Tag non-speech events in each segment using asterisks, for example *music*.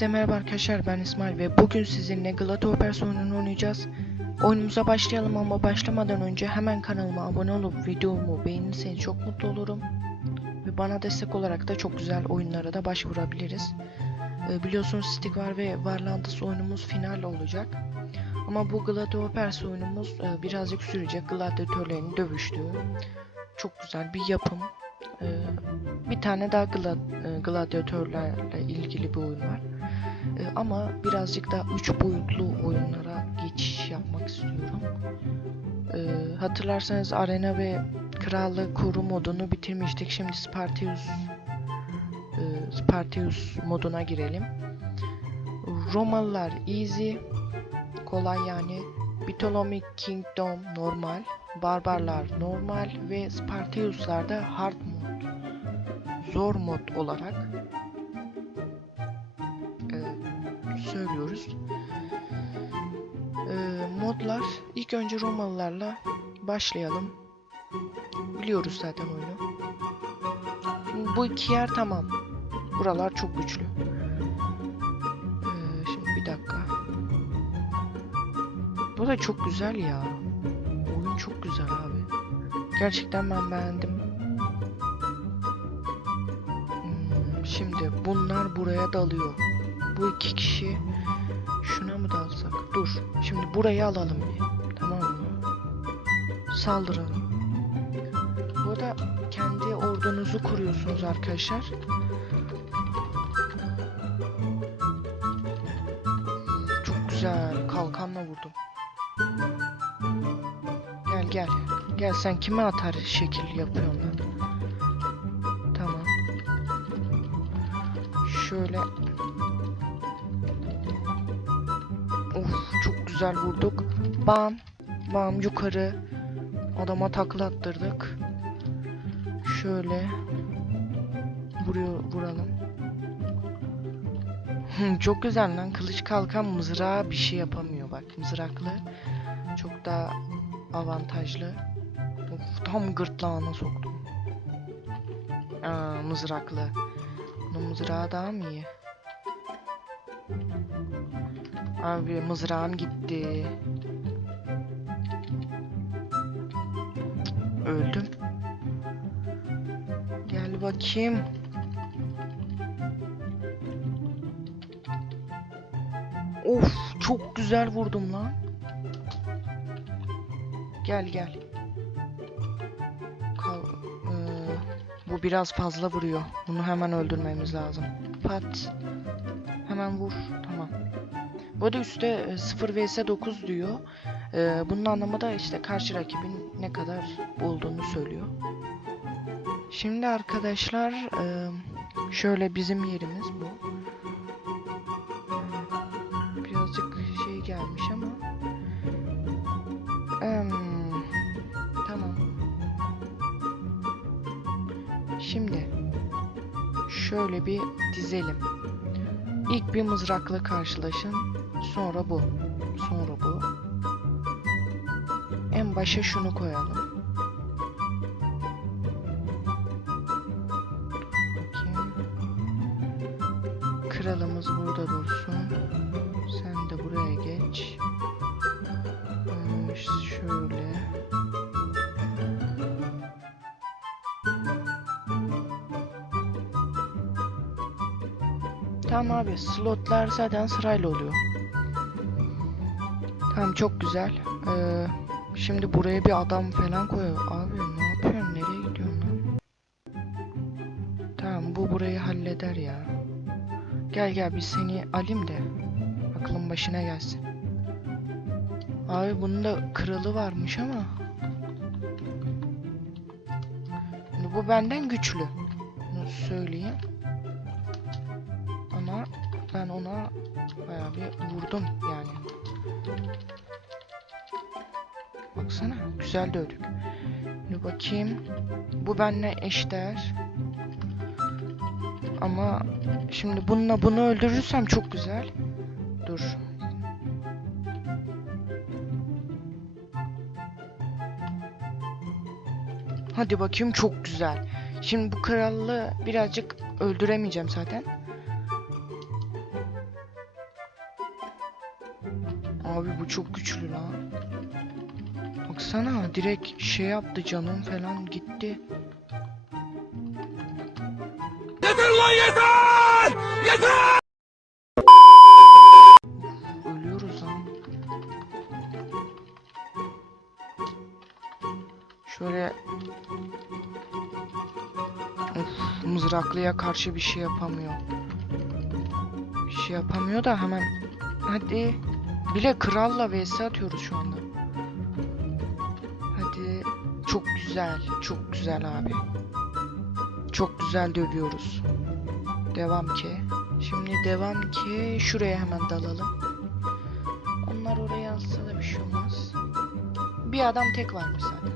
Herkese merhaba arkadaşlar ben İsmail ve bugün sizinle Gladiators oyununu oynayacağız. Oyunumuza başlayalım ama başlamadan önce hemen kanalıma abone olup videomu beğenirseniz çok mutlu olurum. Ve bana destek olarak da çok güzel oyunlara da başvurabiliriz. Ee, biliyorsunuz Stick var ve Warlands oyunumuz final olacak. Ama bu Gladiators oyunumuz e, birazcık sürecek. Gladyatörlerin dövüştüğü. Çok güzel bir yapım. Ee, bir tane daha e, gladyatörlerle ilgili bir oyun var. Ee, ama birazcık da üç boyutlu oyunlara geçiş yapmak istiyorum. Ee, hatırlarsanız arena ve krallık koru modunu bitirmiştik. Şimdi Spartius e, Spartius moduna girelim. Romalılar easy, kolay yani. Ptolemy Kingdom normal, Barbarlar normal ve Spartiuslar da hard mod, zor mod olarak söylüyoruz. E, modlar ilk önce Romalılarla başlayalım. Biliyoruz zaten oyunu. Şimdi bu iki yer tamam. Buralar çok güçlü. E, şimdi bir dakika. Bu da çok güzel ya. Oyun çok güzel abi. Gerçekten ben beğendim. Hmm, şimdi bunlar buraya dalıyor. Bu iki kişi şuna mı dalsak? Dur. Şimdi burayı alalım bir. Tamam mı? Saldıralım. Bu da kendi ordunuzu kuruyorsunuz arkadaşlar. Çok güzel. Kalkanla vurdum. Gel gel. Gel sen kime atar şekil yapıyorsun lan? Tamam. Şöyle. Güzel vurduk. Bam. Bam yukarı. Adama takla attırdık. Şöyle. Vuruyor vuralım. Çok güzel lan. Kılıç kalkan mızrağı bir şey yapamıyor bak. Mızraklı. Çok daha avantajlı. Of, tam gırtlağına soktum. Aa, mızraklı. Bunun mızrağı daha mı iyi? Abi mızrağım gitti. Öldüm. Gel bakayım. Of çok güzel vurdum lan. Gel gel. Kal Ee, bu biraz fazla vuruyor. Bunu hemen öldürmemiz lazım. Pat. Hemen vur. Bu arada üstte e, 0 vs 9 diyor. Ee, bunun anlamı da işte karşı rakibin ne kadar olduğunu söylüyor. Şimdi arkadaşlar e, şöyle bizim yerimiz bu. Birazcık şey gelmiş ama. Tamam. Şimdi şöyle bir dizelim. İlk bir mızrakla karşılaşın. Sonra bu. Sonra bu. En başa şunu koyalım. Kralımız burada dursun. Sen de buraya geç. Ee, Şöyle. Tamam abi slotlar zaten sırayla oluyor. Tamam çok güzel. Ee, şimdi buraya bir adam falan koyuyor. Abi ne yapıyorsun? Nereye gidiyorsun lan? Tamam bu burayı halleder ya. Gel gel biz seni alayım da aklın başına gelsin. Abi bunun da kralı varmış ama. Bu benden güçlü. Bunu söyleyeyim. Ama ben ona bayağı bir vurdum yani. Baksana güzel dövdük. Şimdi bakayım. Bu benimle eşdeğer. Ama şimdi bununla bunu öldürürsem çok güzel. Dur. Hadi bakayım çok güzel. Şimdi bu krallığı birazcık öldüremeyeceğim zaten. Bu çok güçlü lan. Baksana direkt şey yaptı canım falan gitti. Ölüyoruz lan. Şöyle Of, mızraklıya karşı bir şey yapamıyor. Bir şey yapamıyor da hemen hadi bile kralla vs atıyoruz şu anda. Hadi çok güzel, çok güzel abi. Çok güzel dövüyoruz. Devam ki. Şimdi devam ki şuraya hemen dalalım. Onlar oraya alsa da bir şey olmaz. Bir adam tek varmış zaten.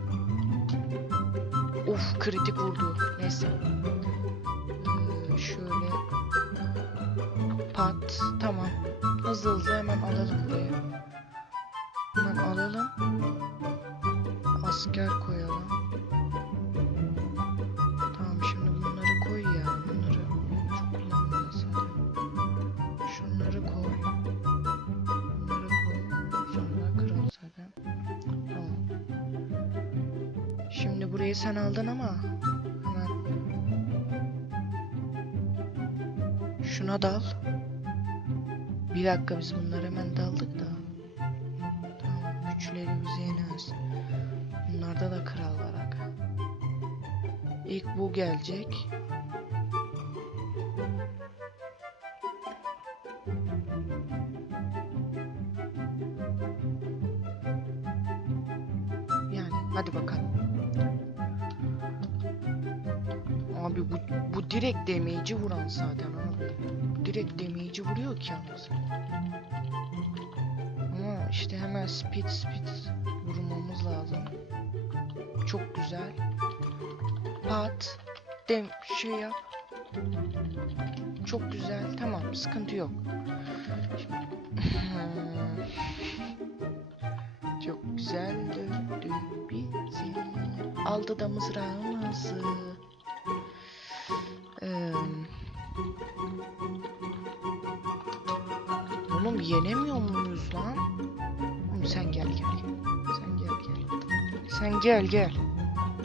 Of kritik vurdu. Neyse. Ee, şöyle. Pat. Tamam. Hızlı hızlı hemen alalım buraya. Hemen alalım. Asker koyalım. Tamam şimdi bunları koy ya. Bunları çok kullanmayacağız zaten. Şunları koy. Bunları koy. Sonra kral zaten. Tamam. Şimdi burayı sen aldın ama hemen şuna dal. Bir dakika biz bunları hemen daldık da. Tamam güçleri bize yenemez. Bunlarda da kral var aga. İlk bu gelecek. Yani hadi bakalım. Abi bu, bu direkt damage'i vuran zaten abi. Direkt damage'i vuruyor ki anasını. Ama işte hemen speed speed vurmamız lazım. Çok güzel. Pat. Dem şey yap. Çok güzel. Tamam sıkıntı yok. *laughs* Çok güzel dövdü bizi. Aldı da mızrağımızı. Sen gel gel.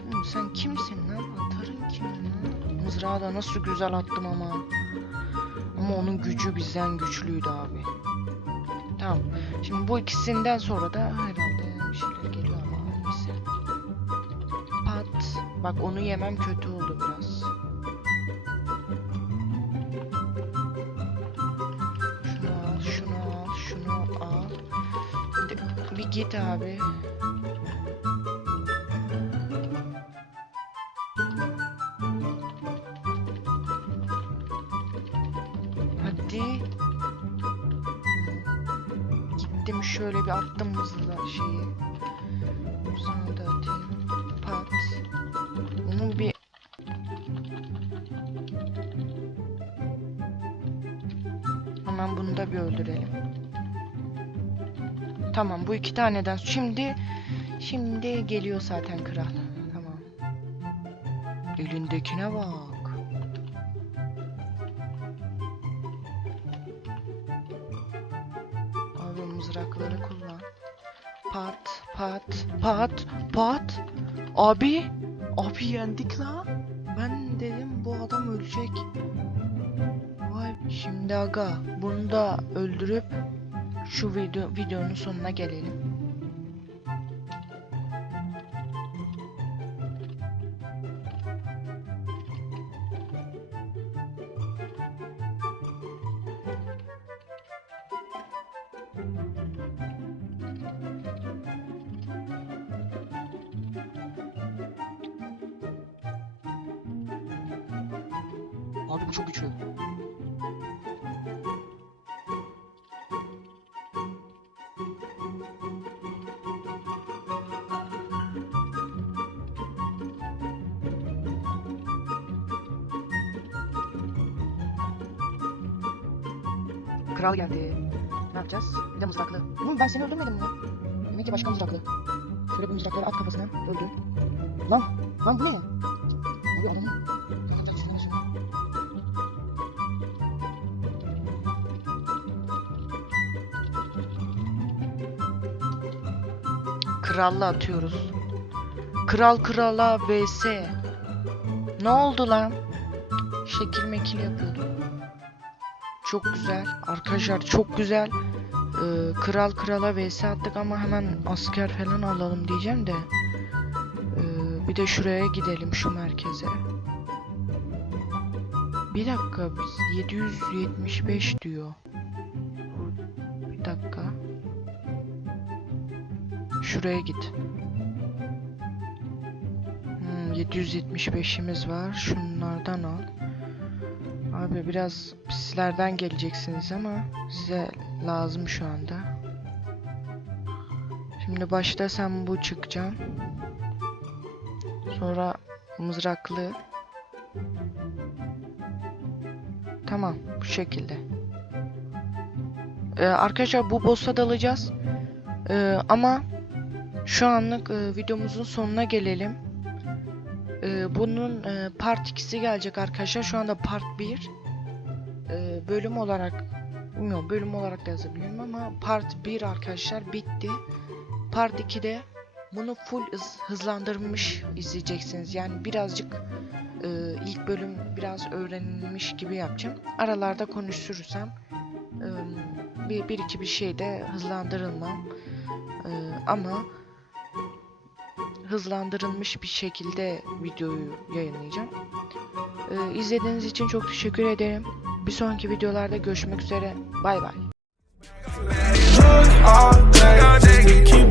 Oğlum sen kimsin lan? Atarın kim lan? Mızrağı da nasıl güzel attım ama. Ama onun gücü bizden güçlüydü abi. Tamam. Şimdi bu ikisinden sonra da herhalde bir şeyler geliyor ama neyse. Pat. Bak onu yemem kötü oldu biraz. Şunu al, şunu al, şunu al. Bir git abi. Gittim şöyle bir attım hızlı şeyi. Sana da atayım. Pat. Onun bir Hemen bunu da bir öldürelim. Tamam bu iki taneden şimdi şimdi geliyor zaten kral. Tamam. Elindekine bak. Pat pat. Abi abi yendik la. Ben dedim bu adam ölecek. Vay şimdi aga bunu da öldürüp şu video videonun sonuna gelelim. Abi bu çok güçlü. Kral geldi. Ne yapacağız? Bir de mızraklı. Oğlum ben seni öldürmedim mi? Demek ki başka mızraklı. Şöyle bu mızrakları at kafasına. Öldü. Lan! Lan bu ne? Abi adamın... kralla atıyoruz. Kral krala vs. Ne oldu lan? Şekil mekil yapıyordum. Çok güzel. Arkadaşlar çok güzel. Ee, kral krala vs attık ama hemen asker falan alalım diyeceğim de. Ee, bir de şuraya gidelim şu merkeze. Bir dakika biz 775 diyor. Şuraya git. Hmm, 775'imiz var. Şunlardan al. Abi biraz sizlerden geleceksiniz ama size lazım şu anda. Şimdi başta sen bu çıkacaksın. Sonra mızraklı. Tamam bu şekilde. Ee, arkadaşlar bu boss'a dalacağız. Ee, ama şu anlık e, videomuzun sonuna gelelim. Ee, bunun e, part 2'si gelecek arkadaşlar. Şu anda part 1. Ee, bölüm olarak bilmiyorum bölüm olarak yazabilirim ama part 1 arkadaşlar bitti. Part 2'de bunu full hız- hızlandırmış izleyeceksiniz. Yani birazcık e, ilk bölüm biraz öğrenilmiş gibi yapacağım. Aralarda konuşursam e, bir, bir iki bir şeyde hızlandırılmam. E, ama hızlandırılmış bir şekilde videoyu yayınlayacağım. Ee, izlediğiniz için çok teşekkür ederim. Bir sonraki videolarda görüşmek üzere. Bay bay. Keep